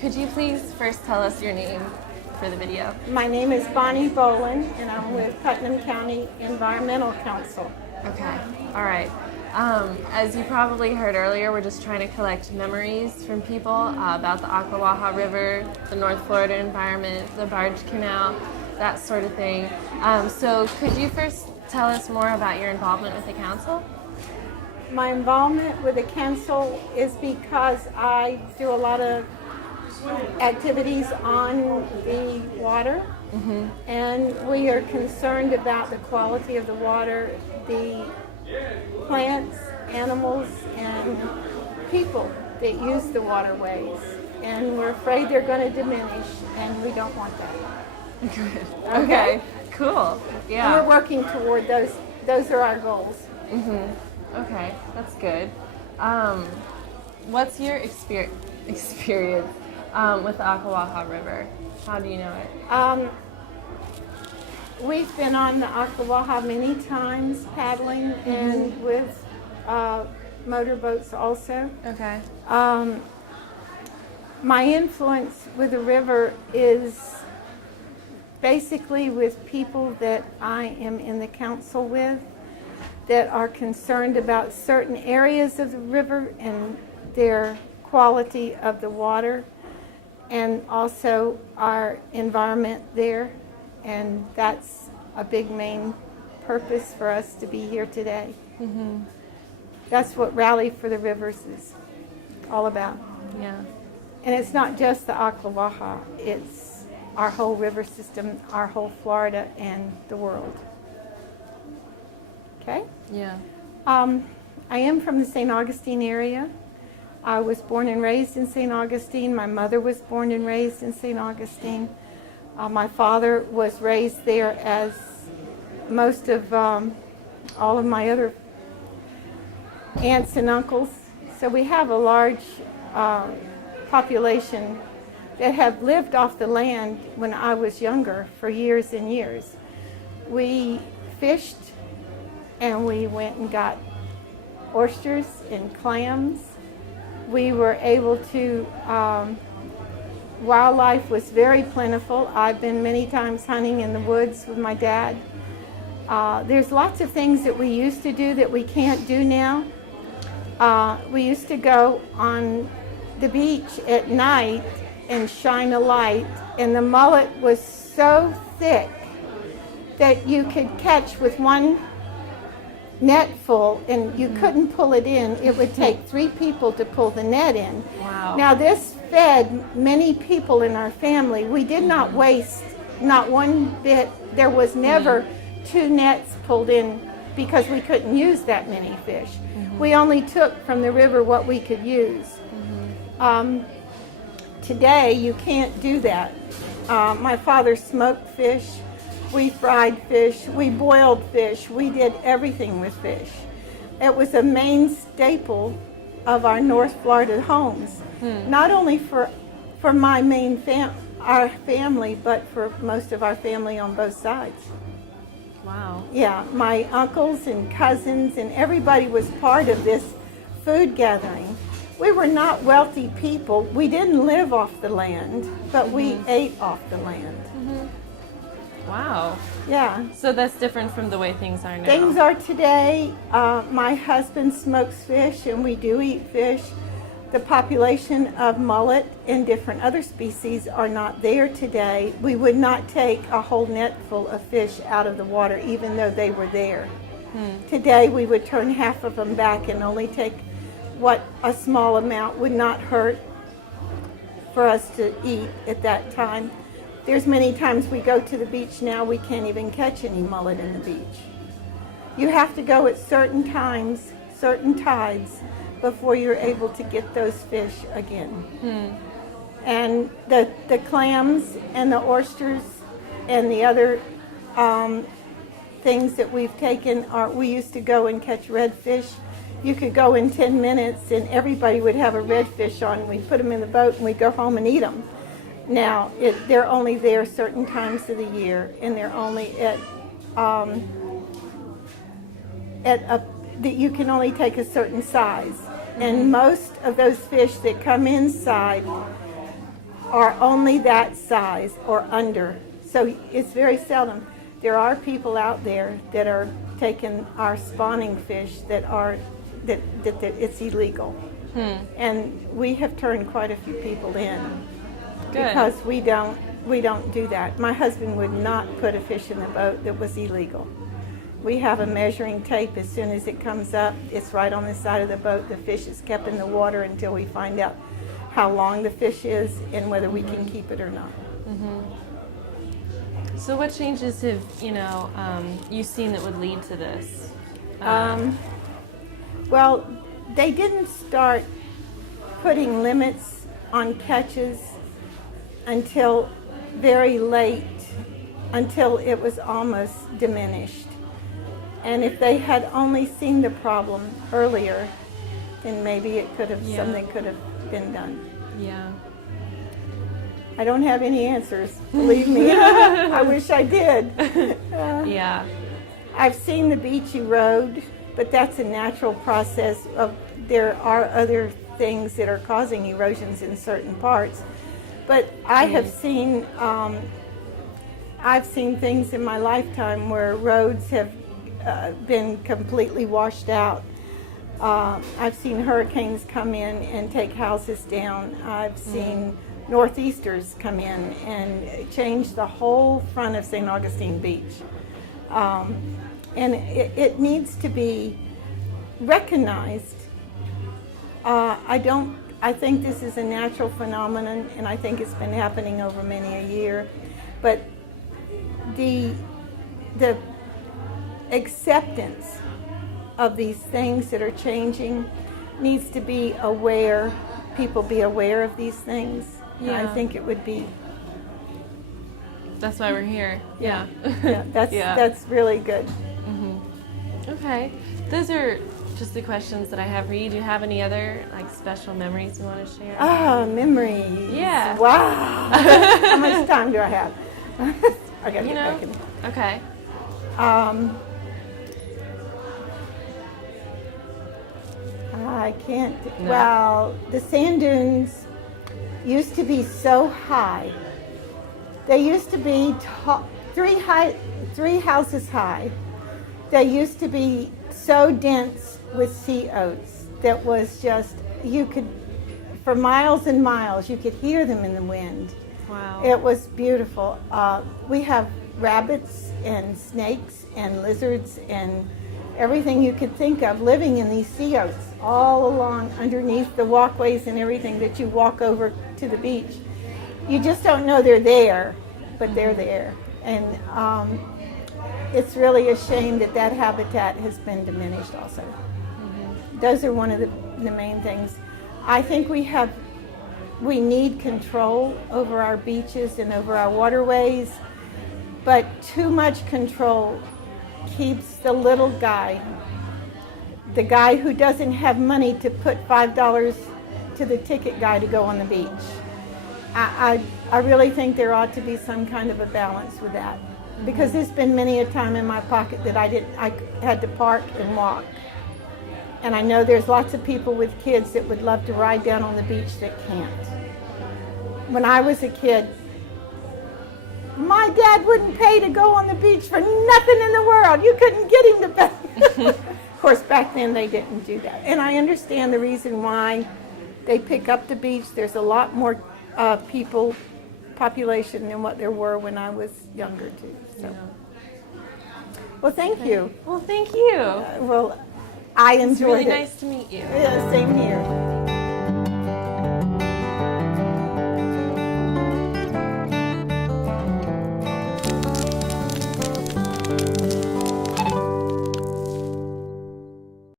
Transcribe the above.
could you please first tell us your name for the video? My name is Bonnie Bohlen, and I'm with Putnam County Environmental Council. Okay, all right. As you probably heard earlier, we're just trying to collect memories from people about the Ocklawaha River, the North Florida environment, the barge canal, that sort of thing. So could you first tell us more about your involvement with the council? My involvement with the council is because I do a lot of activities on the water, and we are concerned about the quality of the water, the plants, animals, and people that use the waterways, and we're afraid they're going to diminish, and we don't want that. Good. Okay. Cool. Yeah. And we're working toward those. Those are our goals. Okay, that's good. What's your experience with the Ocklawaha River? How do you know it? We've been on the Ocklawaha many times paddling and with motorboats also. Okay. My influence with the river is basically with people that I am in the council with that are concerned about certain areas of the river and their quality of the water, and also our environment there, and that's a big main purpose for us to be here today. That's what Rally for the Rivers is all about. Yeah. And it's not just the Ocklawaha, it's our whole river system, our whole Florida, and the world. Okay? Yeah. I am from the St. Augustine area. I was born and raised in St. Augustine. My mother was born and raised in St. Augustine. My father was raised there, as most of all of my other aunts and uncles. So we have a large population that have lived off the land when I was younger for years and years. We fished, and we went and got oysters and clams. We were able to, wildlife was very plentiful. I've been many times hunting in the woods with my dad. There's lots of things that we used to do that we can't do now. We used to go on the beach at night and shine a light, and the mullet was so thick that you could catch with one net full, and you couldn't pull it in. It would take 3 people to pull the net in. Wow. Now this fed many people in our family. We did not waste not one bit. There was never 2 nets pulled in because we couldn't use that many fish. We only took from the river what we could use. Today you can't do that. My father smoked fish. We fried fish, we boiled fish, we did everything with fish. It was a main staple of our North Florida homes, not only for my our family, but for most of our family on both sides. Wow. Yeah, my uncles and cousins and everybody was part of this food gathering. We were not wealthy people. We didn't live off the land, but we ate off the land. Wow. Yeah. So that's different from the way things are now. Things are today. My husband smokes fish, and we do eat fish. The population of mullet and different other species are not there today. We would not take a whole net full of fish out of the water, even though they were there. Today, we would turn half of them back and only take what a small amount would not hurt for us to eat at that time. There's many times we go to the beach now, we can't even catch any mullet in the beach. You have to go at certain times, certain tides, before you're able to get those fish again. And the clams and the oysters and the other things that we've taken are, we used to go and catch redfish. You could go in 10 minutes and everybody would have a redfish on. We'd put them in the boat and we'd go home and eat them. Now, they're only there certain times of the year, and they're only that you can only take a certain size. And most of those fish that come inside are only that size or under. So it's very seldom. There are people out there that are taking our spawning fish that it's illegal. And we have turned quite a few people in. Good. Because we don't do that. My husband would not put a fish in the boat that was illegal. We have a measuring tape. As soon as it comes up, it's right on the side of the boat. The fish is kept in the water until we find out how long the fish is and whether we can keep it or not. So what changes have you seen that would lead to this? Well, they didn't start putting limits on catches until very late, until it was almost diminished. And if they had only seen the problem earlier, then maybe it could have something could have been done. Yeah. I don't have any answers, believe me. I wish I did. Yeah. I've seen the beach erode, but that's a natural process. There are other things that are causing erosions in certain parts. But I have seen, I've seen things in my lifetime where roads have been completely washed out. I've seen hurricanes come in and take houses down. I've seen northeasters come in and change the whole front of St. Augustine Beach. And it needs to be recognized. I think this is a natural phenomenon, and I think it's been happening over many a year. But the acceptance of these things that are changing needs to be aware. People be aware of these things. Yeah. I think it would be. That's why we're here. Yeah. That's really good. Okay. Those are just the questions that I have for you. Do you have any other special memories you want to share? Ah, memories. Yeah. Wow. How much time do I have? I gotta get back in. Okay. I can't. No. Well, the sand dunes used to be so high. They used to be three houses high. They used to be so dense with sea oats that was just, you could, for miles and miles, you could hear them in the wind. Wow. It was beautiful. We have rabbits and snakes and lizards and everything you could think of living in these sea oats all along underneath the walkways and everything that you walk over to the beach. You just don't know they're there, but they're there. And it's really a shame that that habitat has been diminished also. Those are one of the main things. I think we need control over our beaches and over our waterways, but too much control keeps the little guy, the guy who doesn't have money to put $5 to the ticket guy to go on the beach. I really think there ought to be some kind of a balance with that, because there's been many a time in my pocket that I had to park and walk. And I know there's lots of people with kids that would love to ride down on the beach that can't. When I was a kid, my dad wouldn't pay to go on the beach for nothing in the world. You couldn't get him to pay. Of course, back then they didn't do that. And I understand the reason why they pick up the beach. There's a lot more population than what there were when I was younger too. So. Yeah. Well, thank you. Well, thank you. I enjoyed it. It's really nice to meet you. Yeah, same here.